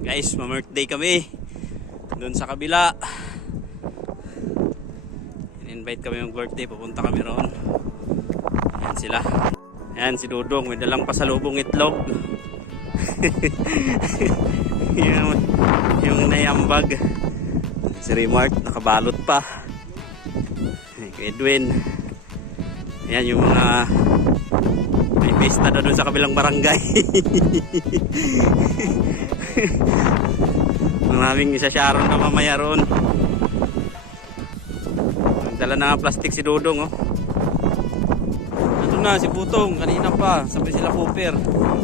Guys, ma-birthday kami doon sa kabila. In-invite kami yung birthday, pupunta kami roon. Ayan sila. Ayan si Dudong, may dalang pasalubong itlog. yung nayambag. Si Remart, nakabalot pa. Edwin. Ayan yung mga may pesta na doon sa kabilang barangay. Maraming isa-sharon na mamaya roon. Dala na nga plastic si Dudong, oh. Ito na si Putong, kanina pa sabay sila Cooper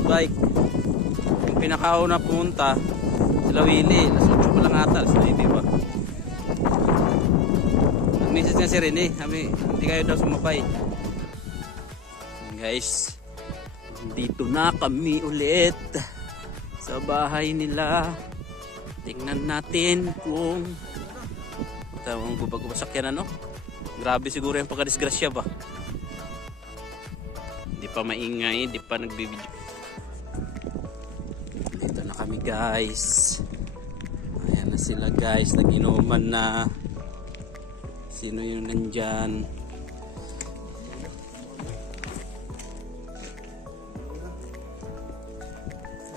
bike. Yung pinakauna pumunta sila Willie, alas 8 pa lang ata, alas 9 ba. Nag-message na si Rene, sabi hindi kayo daw sumabay. Guys, dito na kami ulit sa bahay nila. Tingnan natin kung tawang gubag-gubag yan, ano. Grabe siguro yung pagka-disgrasya ba. Hindi pa maingay, hindi pa nagbibideo. Dito na kami guys. Ayan na sila guys, nag-inuman na. Sino yung nandyan?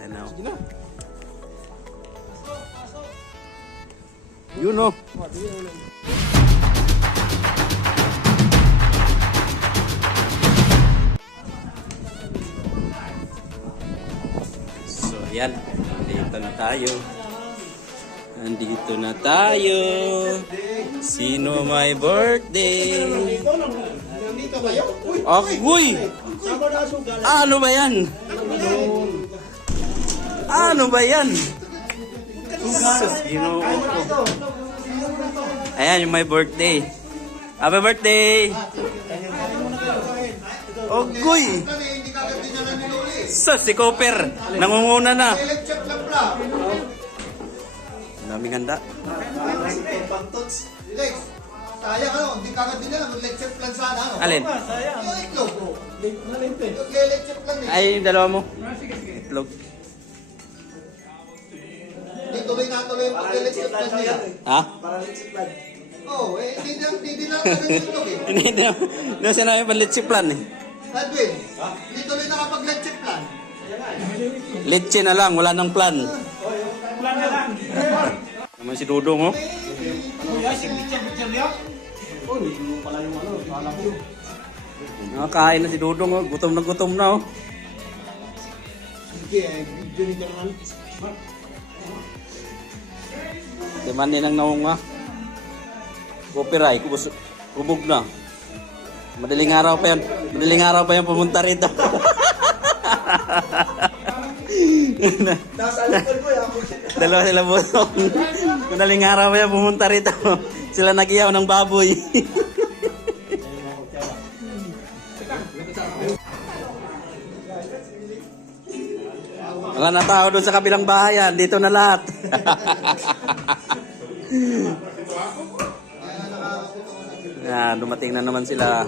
Ano? Yun o. So yan, dito na tayo. Nandito na tayo. Sino may birthday? Uy! Ano ba yan? Ano ba yan? Sino? Ayan yung my birthday. Happy birthday! Ogoy! Si Cooper, nangunguna na. Daming handa. Sayang ano, hindi kagad din na mag-lecture plan sana ano. Alin? Yung itlog. Mag-lecture plan eh. Ay, yung dalawa mo. Itlog. Hindi tuloy yung mag-lecture plan niya. Ha? Para lecture plan. Oo, hindi na kagad yung itlog eh. Hindi na sinabi pa let's plan eh. Edwin, hindi tuloy nakapag-lecture plan. Leche na lang, wala nang plan. Plan na lang. Naman si Dudong, oh. Nakakain na si Dudong, oh. Gutom na, oh. Diman din ang naunga. Copyright, kubog na. Madaling araw pa yan pumunta rito. Dalawa sila busok. Madaling araw pa yan pumunta rito. Sila nagiyaw ng baboy. Wala na tao doon sa kabilang bahayan. Dito na lahat. Dumating na naman sila.